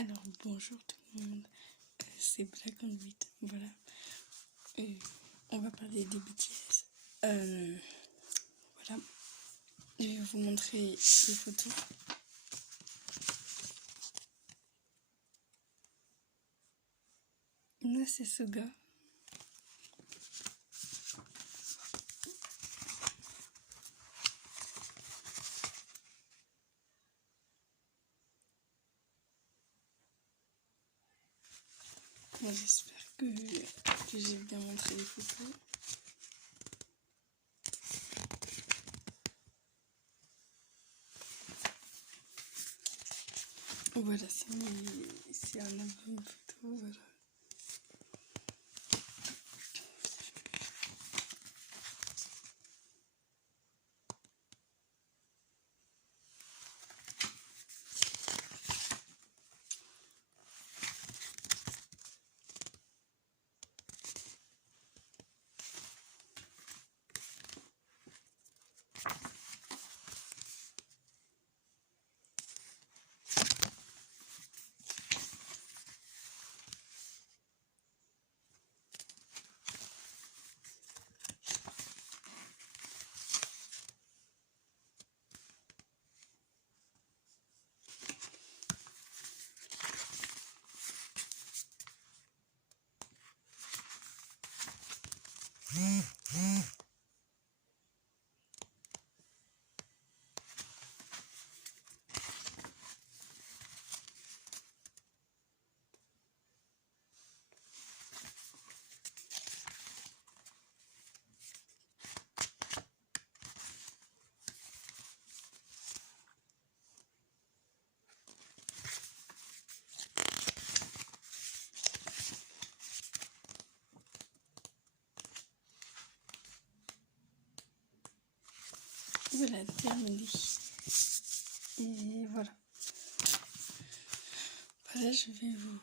Alors bonjour tout le monde, c'est Black and White, voilà. On va parler des BTS. Voilà, je vais vous montrer les photos. Là c'est Soga. Bon, j'espère que j'ai bien montré les photos. Voilà, c'est un album photo, voilà. Voilà, terminé. Et voilà. Voilà, je vais vous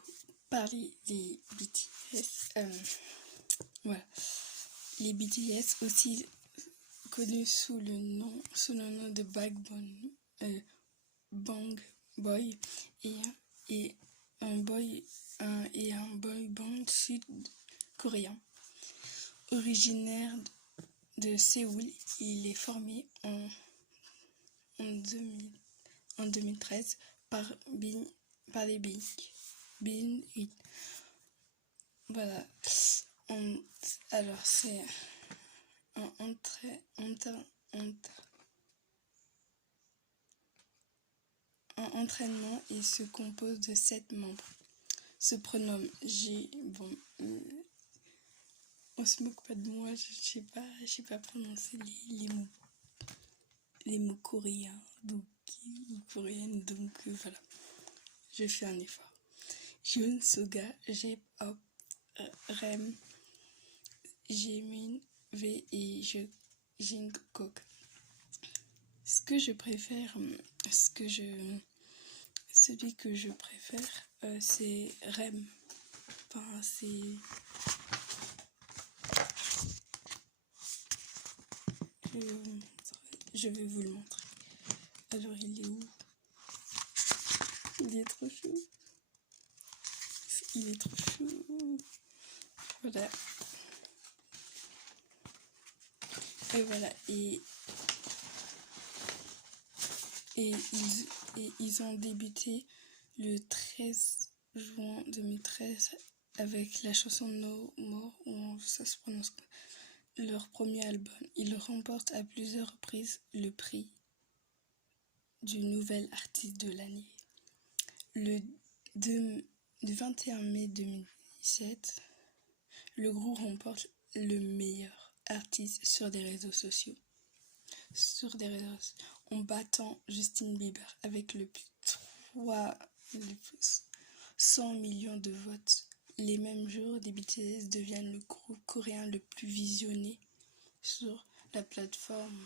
parler des BTS. Voilà. Les BTS, aussi connus sous le nom de Bang Boy, et un boy band sud-coréen. Originaire de Séoul, il est formé en 2013 par les Bin. Voilà. Alors c'est un entraînement, il se compose de 7 membres. Se prénomme on se moque pas de moi, je sais pas prononcer les mots coréens, donc coréennes, donc voilà. Je fais un effort. Jun, Soga, J-Hope, Rem, Jimin, V et Jungkook. Celui que je préfère, c'est Rem. Enfin, je vais vous le montrer. Alors, il est où? Il est trop chou. Il est trop chou. Voilà. Et voilà. Et ils ont débuté le 13 juin 2013 avec la chanson No More, ou ça se prononce comme leur premier album. Ils remportent à plusieurs reprises le prix du nouvel artiste de l'année. Le 21 mai 2017, le groupe remporte le meilleur artiste sur des réseaux sociaux. En battant Justin Bieber avec le plus 100 millions de votes. Les mêmes jours, les BTS deviennent le groupe coréen le plus visionné sur la plateforme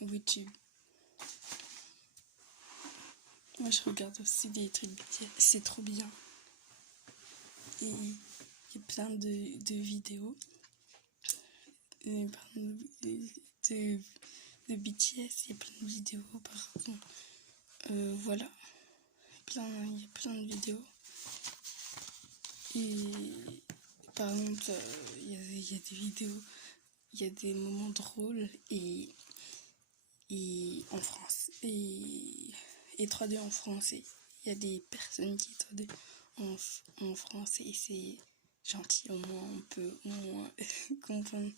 YouTube. Moi je regarde aussi des trucs BTS, c'est trop bien. Et il y a plein de vidéos de BTS, il y a plein de vidéos par contre. Voilà. il y a plein de vidéos. Et par exemple, il y a des vidéos, il y a des moments drôles et en France et 3D en français. Il y a des personnes qui 3D en français et c'est gentil, au moins on peut au moins comprendre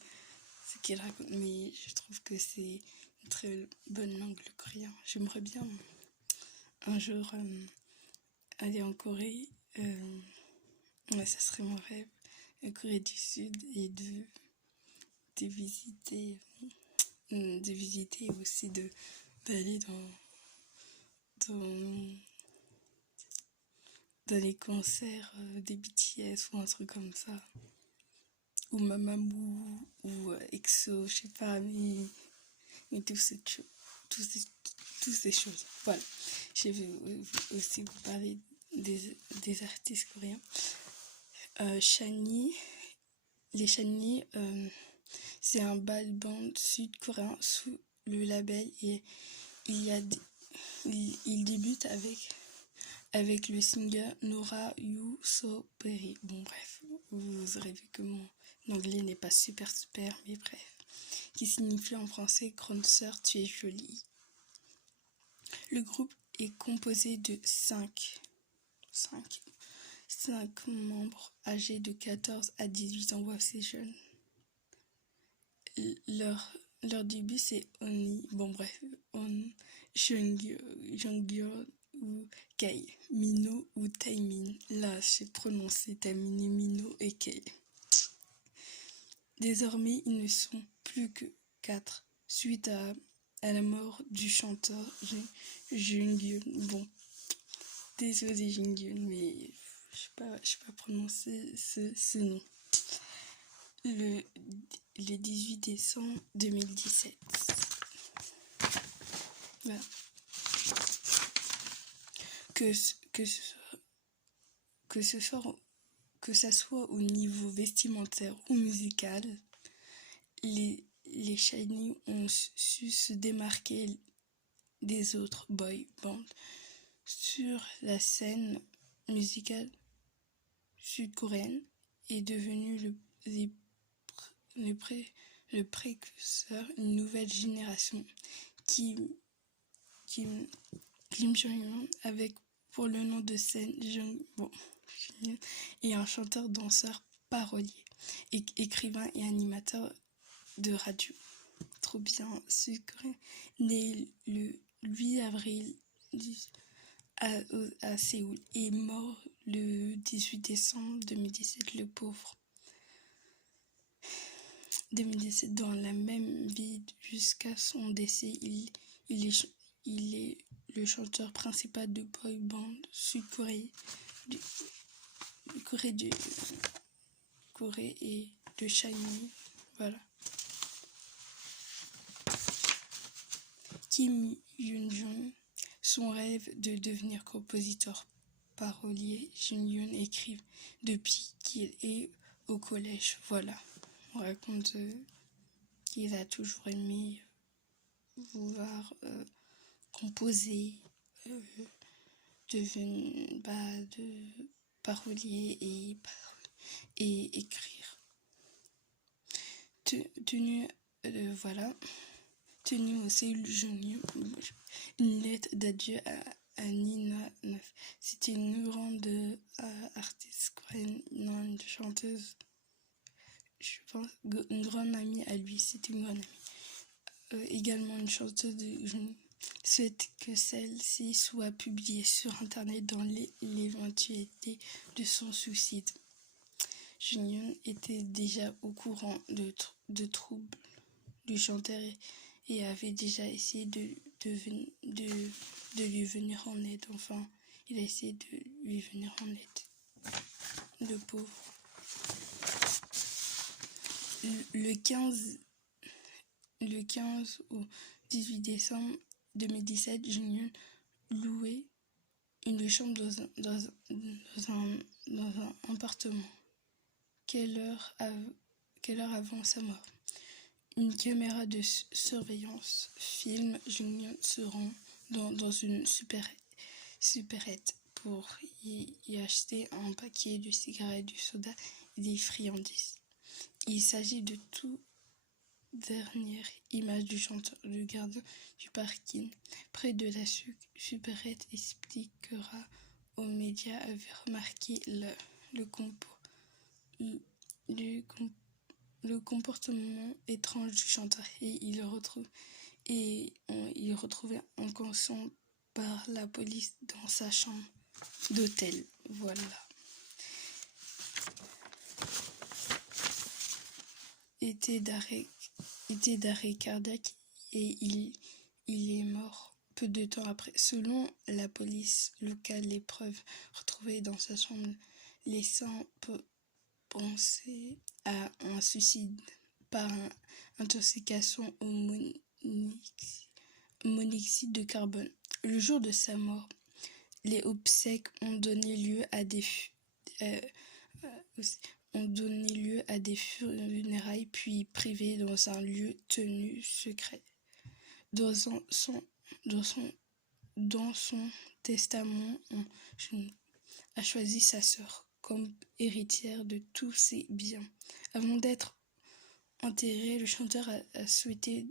ce qu'elle raconte. Mais je trouve que c'est une très bonne langue, le coréen. J'aimerais bien un jour aller en Corée. Ouais, ça serait mon rêve, la Corée du Sud, et de visiter, et aussi d'aller dans, dans les concerts des BTS ou un truc comme ça. Ou Mamamoo, ou EXO, je sais pas, mais toutes ces choses. Voilà. Je vais aussi vous parler des artistes coréens. SHINee. Les SHINee, c'est un boy band sud-coréen sous le label et il débute avec le single Nora You So Berry. Bon bref, vous aurez vu que mon anglais n'est pas super, mais bref. Qui signifie en français grande sœur, tu es jolie. Le groupe est composé de 5 membres âgés de 14 à 18 ans. Wow, c'est jeune. Leur début c'est Oni, bon bref, On, Jungyeon ou Kei, Mino ou Taemin. Là, j'ai prononcé Taemin et Mino et Kei. Désormais, ils ne sont plus que 4 suite à la mort du chanteur Jungyeon. Bon, désolé Jungyeon, mais je sais pas prononcer ce nom. Le 18 décembre 2017. Voilà. Que ça soit au niveau vestimentaire ou musical, les SHINee ont su se démarquer des autres boy bands sur la scène musicale sud-coréenne et devenu le précurseur d'une nouvelle génération Kim Jong-un avec pour le nom de scène et un chanteur, danseur, parolier, écrivain et animateur de radio. Trop bien, sud-coréen. Né le 8 avril à Séoul et mort le 18 décembre 2017, le pauvre. 2017, dans la même ville jusqu'à son décès, il est le chanteur principal de boy band sud-coréen, Corée et de SHINee. Voilà. Kim Yoon-jong, son rêve de devenir compositeur parolier, Jungyeon écrit depuis qu'il est au collège. Voilà. On raconte qu'il a toujours aimé vouloir composer, de parolier et écrire. Voilà. Tenu au Séoul Junior, une lettre d'adieu à Nina Neuf. C'était une grande artiste coréenne, une chanteuse, je pense, une grande amie à lui. C'était une grande amie. Également une chanteuse de souhaite que celle-ci soit publiée sur internet dans l'éventualité de son suicide. Jungyeon était déjà au courant de troubles du chanteur et avait déjà essayé de lui venir en aide. Enfin, il a essayé de lui venir en aide. Le pauvre. Le 15 au 18 décembre 2017, Jungyeon louait une chambre dans un appartement. Quelle heure avant sa mort? Une caméra de surveillance filme Jungyeon se rend dans une supérette pour y acheter un paquet de cigarettes, du soda et des friandises. Il s'agit de toute dernière image du chanteur. Le gardien du parking près de la supérette expliquera aux médias avait remarqué le comportement étrange du chanteur et il retrouvait inconscient par la police dans sa chambre d'hôtel. Voilà. Était d'arrêt cardiaque et il est mort peu de temps après. Selon la police locale, les preuves retrouvées dans sa chambre laissant penser à un suicide par intoxication au monoxyde de carbone. Le jour de sa mort, les obsèques ont donné lieu à des funérailles puis privées dans un lieu tenu secret. Dans son testament, on a choisi sa sœur comme héritière de tous ses biens. Avant d'être enterré, le chanteur a souhaité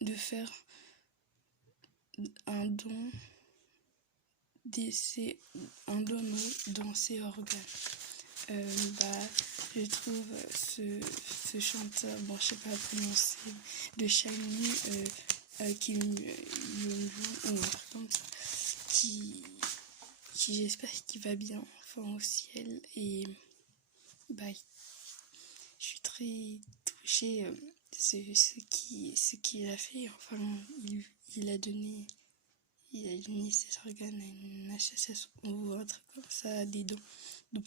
de faire un don dans ses organes. Je trouve ce chanteur, je sais pas prononcer, de Shiny, Kim Young-woo, qui j'espère qu'il va bien, enfin au ciel, et je suis très touchée ce qu'il a fait, enfin il a donné ses organes à une association ou un truc comme ça, des dons. Donc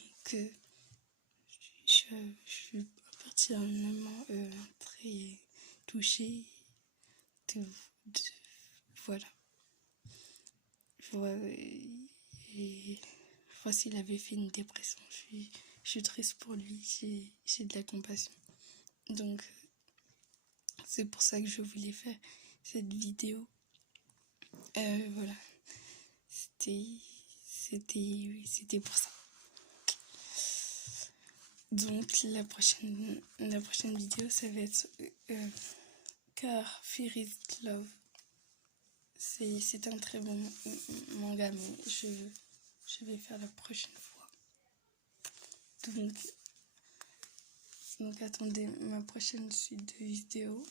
je suis particulièrement très touchée voilà. Et s'il avait fait une dépression, je suis triste pour lui, j'ai de la compassion. Donc c'est pour ça que je voulais faire cette vidéo. Voilà. C'était pour ça. Donc la prochaine vidéo, ça va être Car Fear is Love. C'est un très bon manga, mais je vais faire la prochaine fois. Donc attendez ma prochaine suite de vidéos.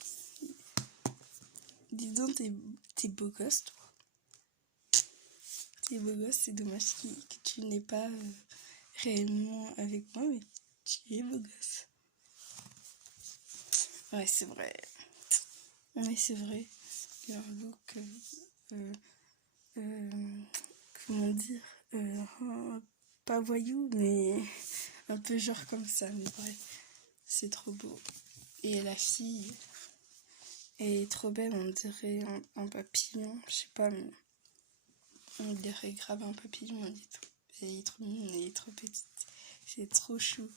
Dis donc, t'es beau gosse, toi. T'es beau gosse, c'est dommage que tu n'es pas réellement avec moi, mais tu es beau gosse. Ouais, c'est vrai. Il y a un look, comment dire, pas voyou, mais un peu genre comme ça, mais bref, c'est trop beau. Et la fille est trop belle, on dirait un papillon, je sais pas, mais on dirait grave un papillon, elle est trop mignonne, elle est trop petite, c'est trop chou.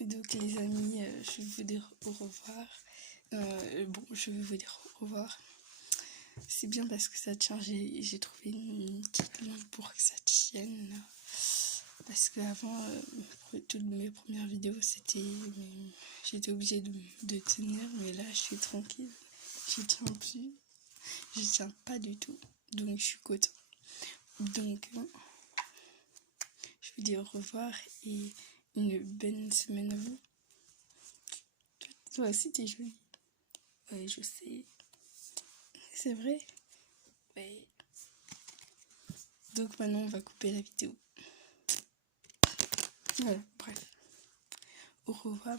Et donc les amis, je vais vous dire au revoir. Je vais vous dire au revoir. C'est bien parce que ça tient, j'ai trouvé une petite langue pour que ça tienne. Parce qu'avant, toutes mes premières vidéos, j'étais obligée de tenir, mais là, je suis tranquille. Je tiens plus. Je tiens pas du tout. Donc, je suis contente. Donc, je vous dis au revoir et une bonne semaine à vous. Toi aussi, t'es jolie. Ouais, je sais. C'est vrai. Ouais. Donc, maintenant, on va couper la vidéo. Voilà, bref. Au revoir.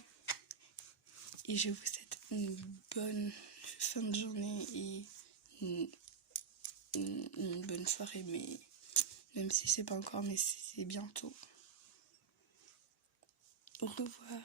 Et je vous souhaite une bonne fin de journée et une bonne soirée, mais même si c'est pas encore, mais c'est bientôt. Au revoir.